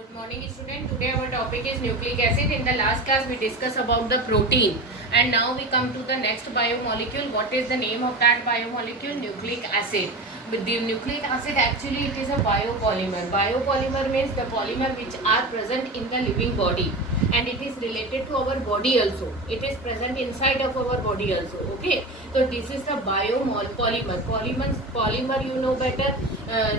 Good morning student. Today our topic is nucleic acid. In the last class we discussed about the protein and now we come to the next biomolecule. What is the name of that biomolecule? Nucleic acid. With the nucleic acid actually it is a biopolymer. Biopolymer means the polymer which are present in the living body and it is related to our body also. It is present inside of our body also. Okay. So this is the biopolymer. Polymer you know better.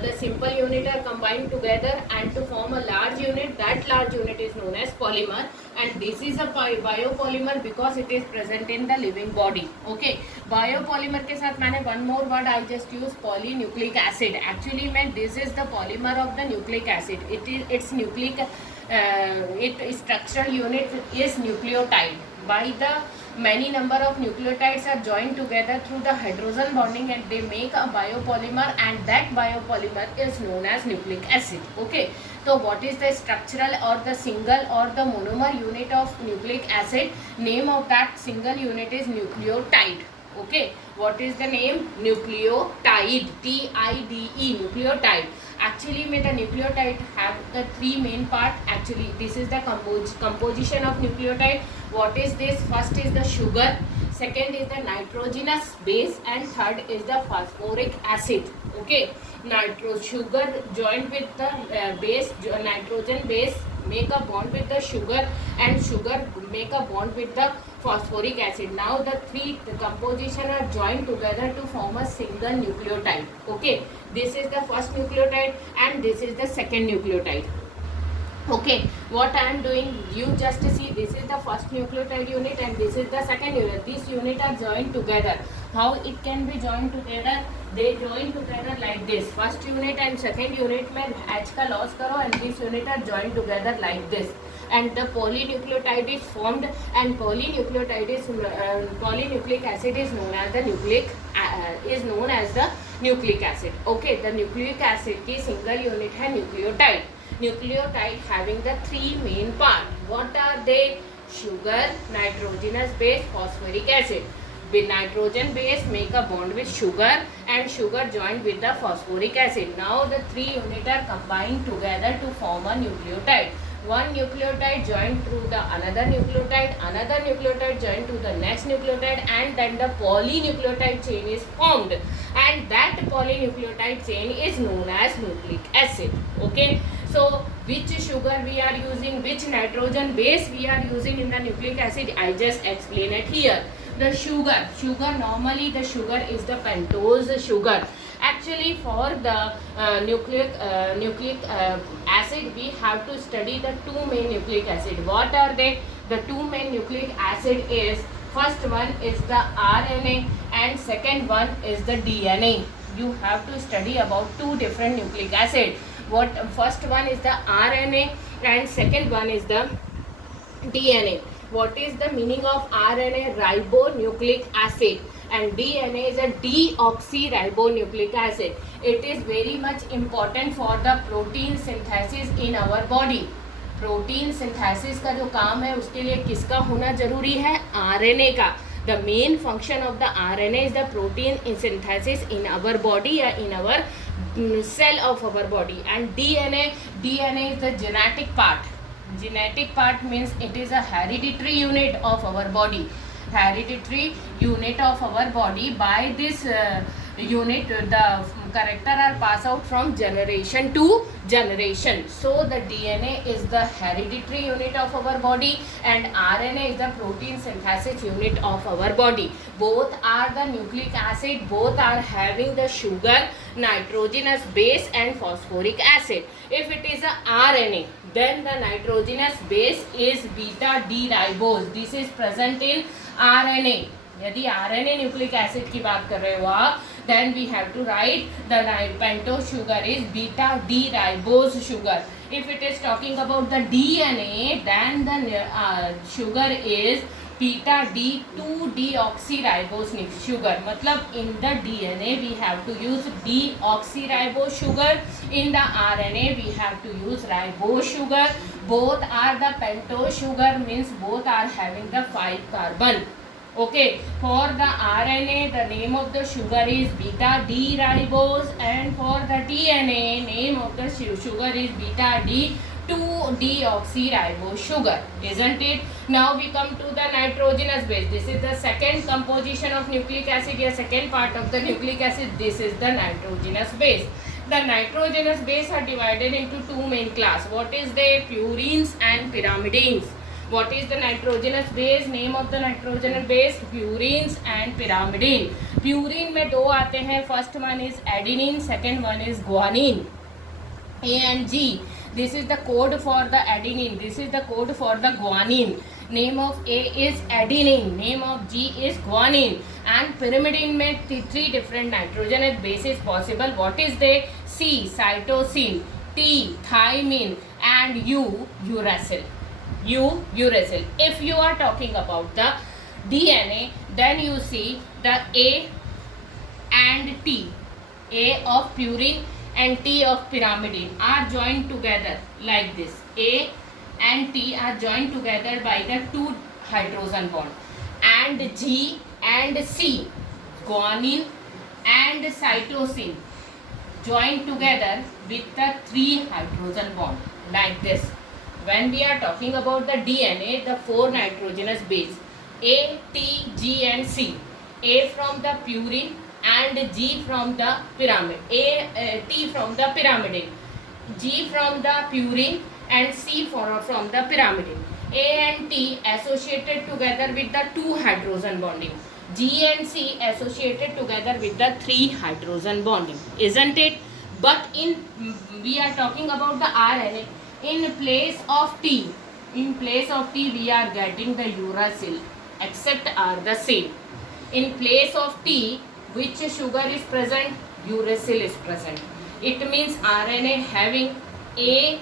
The simple unit are combined together and to form a large unit. That large unit is known as polymer and this is a biopolymer because it is present in the living body. Okay. Biopolymer के साथ मैंने one more word I just use polynucleic acid. Actually मैं this is the polymer of the nucleic acid. Its nucleic its structural unit is nucleotide. By the many number of nucleotides are joined together through the hydrogen bonding and they make a biopolymer and that biopolymer is known as nucleic acid. Okay. So what is the structural or the single or the monomer unit of nucleic acid? Name of that single unit is nucleotide. Okay. What is the name? Nucleotide. T-I-D-E. Nucleotide. Actually may the nucleotide have the three main part. Actually this is the composition of nucleotide. What is this? First is the sugar, second is the nitrogenous base and third is the phosphoric acid. Okay. Sugar joined with the base, nitrogen base make a bond with the sugar and sugar make a bond with the phosphoric acid. Now the composition are joined together to form a single nucleotide. Okay. This is the first nucleotide and this is the second nucleotide. Okay, what I am doing, you just see this is the first nucleotide unit and this is the second unit. These units are joined together. How it can be joined together? They join together like this. First unit and second unit में H का loss करो and this unit are joined together like this. And the polynucleotide is formed and polynucleic acid is known as the nucleic acid. Okay, the nucleic acid की single unit है nucleotide. Nucleotide having the three main part. What are they? Sugar, nitrogenous base, phosphoric acid. With nitrogen base make a bond with sugar and sugar joined with the phosphoric acid. Now the three units are combined together to form a nucleotide. One nucleotide joined through the another nucleotide joined to the next nucleotide and then the polynucleotide chain is formed and that polynucleotide chain is known as nucleic acid. Okay. So which sugar we are using, which nitrogen base we are using in the nucleic acid, I just explain it here. The sugar normally the sugar is the pentose sugar. Actually for the nucleic acid we have to study the two main nucleic acid. What are they? The two main nucleic acid is, first one is the RNA and second one is the DNA. You have to study about two different nucleic acid. First one is the RNA and second one is the DNA. What is the meaning of RNA? Ribonucleic acid and DNA is a deoxyribonucleic acid. It is very much important for the protein synthesis in our body. Protein synthesis का जो काम है उसके लिए किसका होना जरूरी है? आरएनए का. The main function of the RNA is the protein synthesis in our body or in our cell of our body. And DNA is the genetic part. Genetic part means it is a hereditary unit of our body. Hereditary unit of our body. By this unit the character are passed out from generation to generation. So the DNA is the hereditary unit of our body and RNA is the protein synthesis unit of our body. Both are the nucleic acid, both are having the sugar, nitrogenous base and phosphoric acid. If it is a RNA, then the nitrogenous base is beta D ribose. This is present in RNA. यदि RNA nucleic acid की बात कर रहे हो आप, then we have to write the pentose sugar is beta D ribose sugar. If it is talking about the DNA, then the sugar is beta D 2-deoxyribose sugar. मतलब in the DNA we have to use deoxyribose sugar. In the RNA we have to use ribose sugar. Both are the pentose sugar, means both are having the 5 carbon. Okay, for the RNA the name of the sugar is beta D ribose and for the DNA name of the sugar is beta D 2-deoxyribose sugar, isn't it? Now we come to the nitrogenous base. This is the second composition of nucleic acid, या second part of the nucleic acid. This is the nitrogenous base. The nitrogenous base are divided into two main class. What is the purines and pyrimidines? What is the nitrogenous base? Name of the nitrogenous base, purines and pyrimidine. Purine में दो आते हैं. First one is adenine, second one is guanine. A and G. This is the code for the adenine. This is the code for the guanine. Name of A is adenine. Name of G is guanine. And pyrimidine में three different nitrogenous bases possible. What is they? C, cytosine, T, thymine, and U, uracil. Uracil. If you are talking about the DNA, then you see the A and T. A of purine and T of pyrimidine are joined together like this. A and T are joined together by the two hydrogen bond. And G and C, guanine and cytosine, joined together with the three hydrogen bond like this. When we are talking about the DNA, the four nitrogenous base, A, T, G and C. A from the purine and G from the pyrimid. T from the pyrimidine, G from the purine and C from the pyrimidine. A and T associated together with the two hydrogen bonding. G and C associated together with the three hydrogen bonding, isn't it? But we are talking about the RNA. In place of T, we are getting the uracil, except are the same. In place of T, which sugar is present? Uracil is present. It means RNA having A,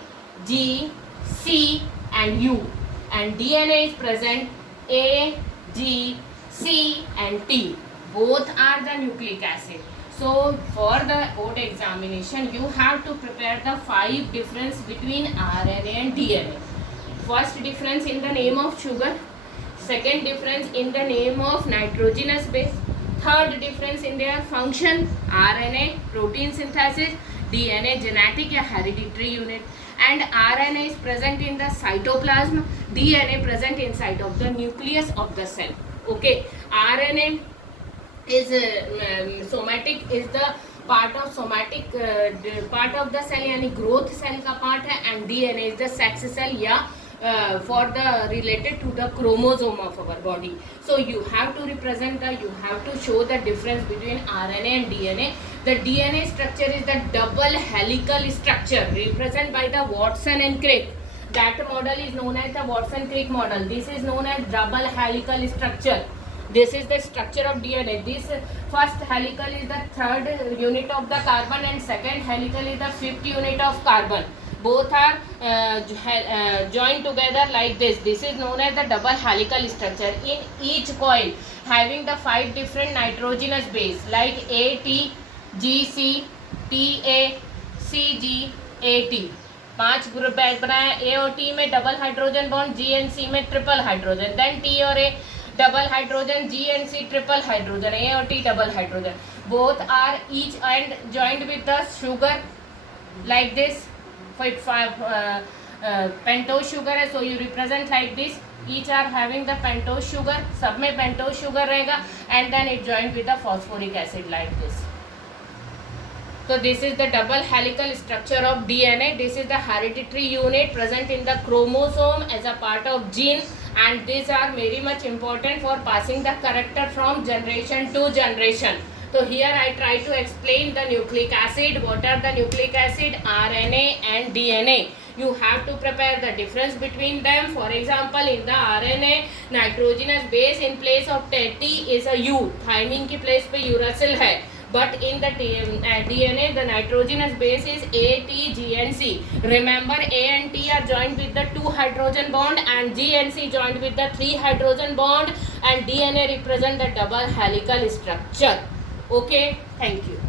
G, C and U, and DNA is present A, G, C and T. Both are the nucleic acid. So for the board examination, you have to prepare the 5 difference between RNA and DNA. First difference in the name of sugar. Second difference in the name of nitrogenous base. Third difference in their function. RNA protein synthesis, DNA genetic या hereditary unit, and RNA is present in the cytoplasm, DNA present inside of the nucleus of the cell. Okay, RNA is somatic, is the part of somatic part of the cell, यानी growth cell का part है, and DNA is the sex cell या for the related to the chromosome of our body. So you have to represent you have to show the difference between RNA and DNA. The DNA structure is the double helical structure represented by the Watson and Crick. That model is known as the Watson-Crick model. This is known as double helical structure. This is the structure of DNA. This first helical is the third unit of the carbon and second helical is the fifth unit of carbon. Both are joined together like this. This is known as the double helical structure. In each coil having the 5 different nitrogenous base like AT, GC, TA, CG, AT. 5 group बनाया. A और T में double hydrogen bond, G and C में triple hydrogen. Then T और A double hydrogen, G and C triple hydrogen, A or T double hydrogen. Both are each and joined with the sugar like this. Pentose sugar है, so you represent like this. Each are having the pentose sugar, सब में pentose sugar रहेगा, and then it joined with the phosphoric acid like this. So this is the double helical structure of DNA. This is the hereditary unit present in the chromosome as a part of gene, and these are very much important for passing the character from generation to generation. So here I try to explain the nucleic acid. What are the nucleic acid? RNA and DNA. You have to prepare the difference between them. For example, in the RNA, nitrogenous base in place of T is a U. Thymine की place पे uracil है. But in the DNA, the nitrogenous base is A, T, G and C. Remember, A and T are joined with the 2 hydrogen bond and G and C joined with the 3 hydrogen bond, and DNA represent the double helical structure. Okay, thank you.